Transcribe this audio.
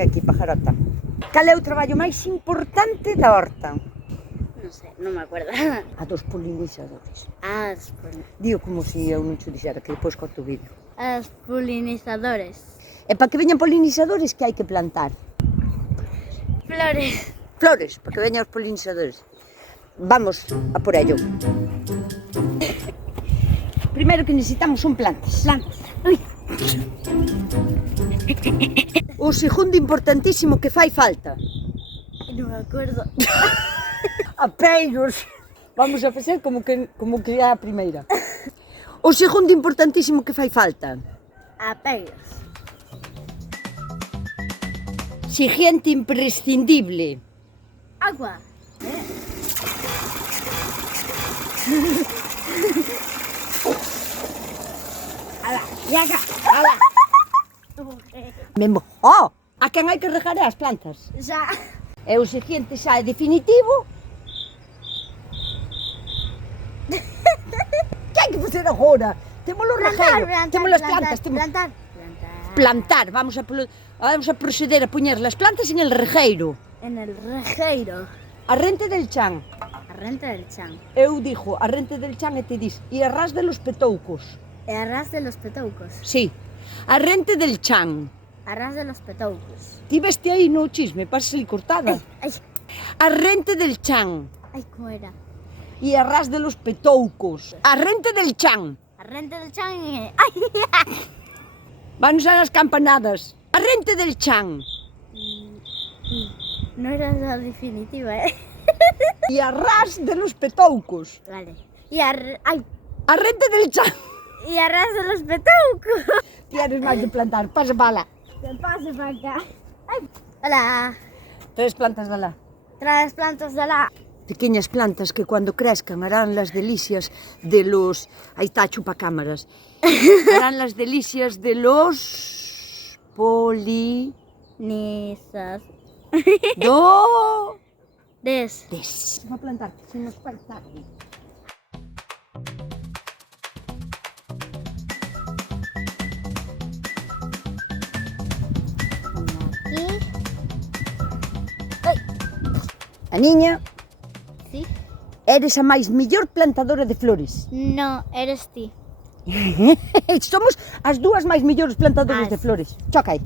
Aquí, pajarota. Cal é o traballo máis importante da horta? Non sei, non me acuerdo. A dos polinizadores. As Digo como se eu non te dixera, que depois corto o vídeo. polinizadores. E para que veñan polinizadores, que hai que plantar? Flores. Flores, para que veñan os polinizadores. Vamos a por ello. Primeiro que necesitamos son plantas. Ui. O segundo importantísimo que fai falta. Non me acuerdo. Apeiros. Vamos a facer como que é a primeira. O segundo importantísimo que fai falta. Apeiros. Siguiente imprescindible. Agua. Ala, e acá. Ala. Mesmo. Oh, a quen hai que regar as plantas. Xa. E o seguinte xa é definitivo. Que hai que facer agora? Temos o regueiro, temos as plantas, temos... Plantar, vamos a proceder a poñer as plantas en el regueiro. En el regueiro. A rente del chan. A renta del chan. Eu dixo a rente del chan e te dis, e a ras de los petoucos. E a ras de los petoucos. Sí, a rente del chan. A ras de los petoucos. Ti veste aí no chisme, pasasle cortada. Ai, A rente del chan. ai, como era? E a ras de los petoucos. A rente del chan. A renta del chan e... Ai, Van usar as campanadas. A rente del chan. non era la definitiva, eh? E a ras de los petoucos. Vale. E a... Ai, A rente del chan. e a ras de los petoucos. Tienes máis de plantar, pasa bala. Que pase para acá. Ai, hola. 3 plantas de lá. Traes plantas de la... Pequeñas plantas que cuando crezcan harán las delicias de los... Ahí está, chupacámaras. Harán las delicias de los... Nisas. Do... Des. Des. Va a plantar, se nos fai tarde. Aquí. A niña, Sí. eres a máis mellor plantadora de flores. No, eres ti. Somos as dúas máis mellores plantadoras de flores. Choca aí.